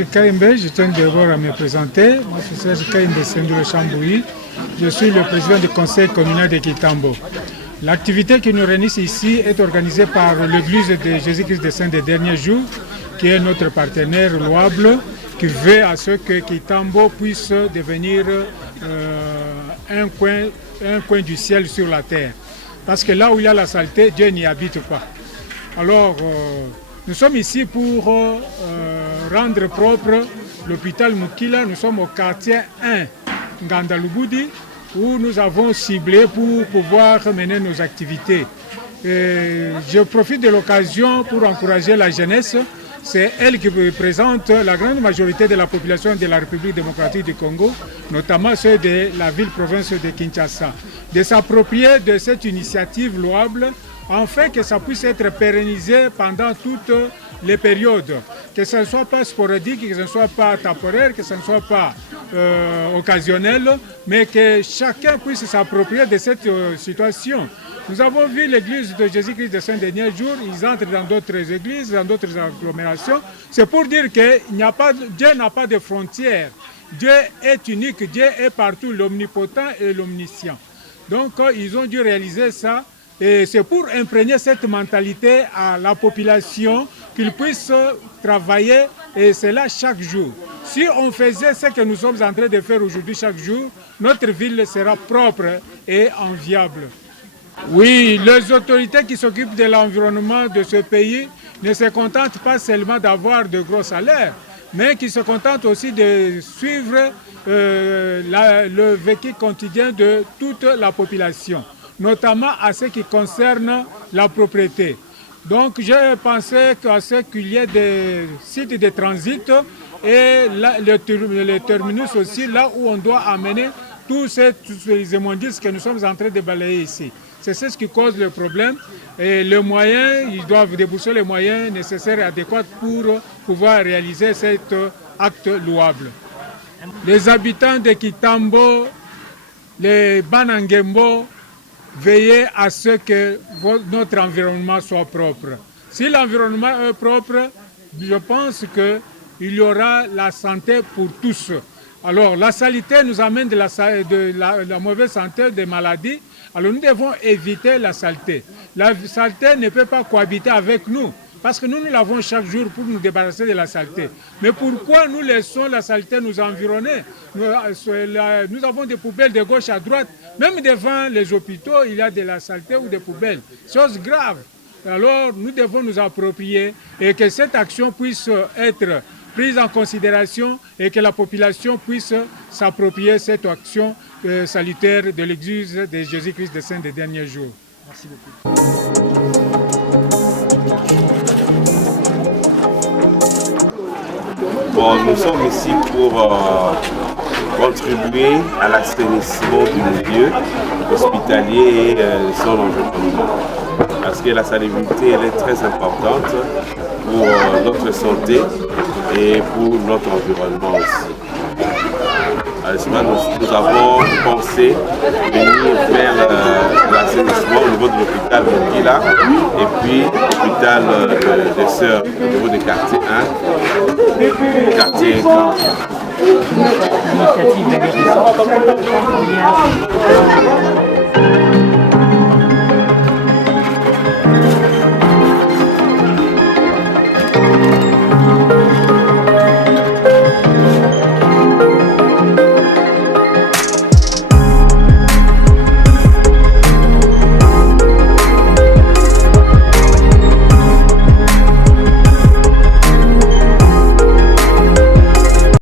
Serge Kaimbe, je tiens d'abord à me présenter. Moi, je suis Serge Kaimbe Sendoule Chambouyi. Je suis le président du conseil communal de Kitambo. L'activité qui nous réunit ici est organisée par l'église de Jésus-Christ des Saints des Derniers Jours, qui est notre partenaire louable, qui veut à ce que Kitambo puisse devenir un coin du ciel sur la terre. Parce que là où il y a la saleté, Dieu n'y habite pas. Alors, nous sommes ici pour rendre propre l'hôpital Mukila. Nous sommes au quartier 1, Ngandalubudi, où nous avons ciblé pour pouvoir mener nos activités. Je profite de l'occasion pour encourager la jeunesse. C'est elle qui représente la grande majorité de la population de la République démocratique du Congo, notamment ceux de la ville-province de Kinshasa, de s'approprier de cette initiative louable, afin que ça puisse être pérennisé pendant toutes les périodes, que ce ne soit pas sporadique, que ce ne soit pas temporaire, que ce ne soit pas occasionnel, mais que chacun puisse s'approprier de cette situation. Nous avons vu l'église de Jésus-Christ des Saints des Derniers Jours, ils entrent dans d'autres églises, dans d'autres agglomérations. C'est pour dire que Dieu n'a pas de frontières. Dieu est unique, Dieu est partout, l'omnipotent et l'omniscient. Donc ils ont dû réaliser ça. Et c'est pour imprégner cette mentalité à la population qu'ils puissent travailler, et c'est là chaque jour. Si on faisait ce que nous sommes en train de faire aujourd'hui chaque jour, notre ville sera propre et enviable. Oui, les autorités qui s'occupent de l'environnement de ce pays ne se contentent pas seulement d'avoir de gros salaires, mais qui se contentent aussi de suivre le vécu quotidien de toute la population, notamment à ce qui concerne la propriété. Donc j'ai pensé qu'à ce qu'il y ait des sites de transit et les terminus aussi, là où on doit amener tous ces immondices que nous sommes en train de balayer ici. C'est ce qui cause le problème, et les moyens, ils doivent débourser les moyens nécessaires et adéquats pour pouvoir réaliser cet acte louable. Les habitants de Kitambo, les Banangembo, veillez à ce que notre environnement soit propre. Si l'environnement est propre, je pense qu'il y aura la santé pour tous. Alors la saleté nous amène de la mauvaise santé, des maladies. Alors nous devons éviter la saleté. La saleté ne peut pas cohabiter avec nous, parce que nous l'avons chaque jour pour nous débarrasser de la saleté. Mais pourquoi nous laissons la saleté nous environner? Nous avons des poubelles de gauche à droite. Même devant les hôpitaux, il y a de la saleté ou des poubelles. Chose grave. Alors nous devons nous approprier et que cette action puisse être prise en considération et que la population puisse s'approprier cette action salutaire de l'Église de Jésus-Christ des Saints des Derniers Jours. Merci beaucoup. Bon, nous sommes ici pour contribuer à l'assainissement du milieu hospitalier et son environnement. Parce que la salubrité, elle est très importante pour notre santé et pour notre environnement aussi. Alors, nous avons pensé venir faire l'assainissement au niveau de l'hôpital Mukila et puis l'hôpital des Sœurs au niveau du quartier 1, quartier 1.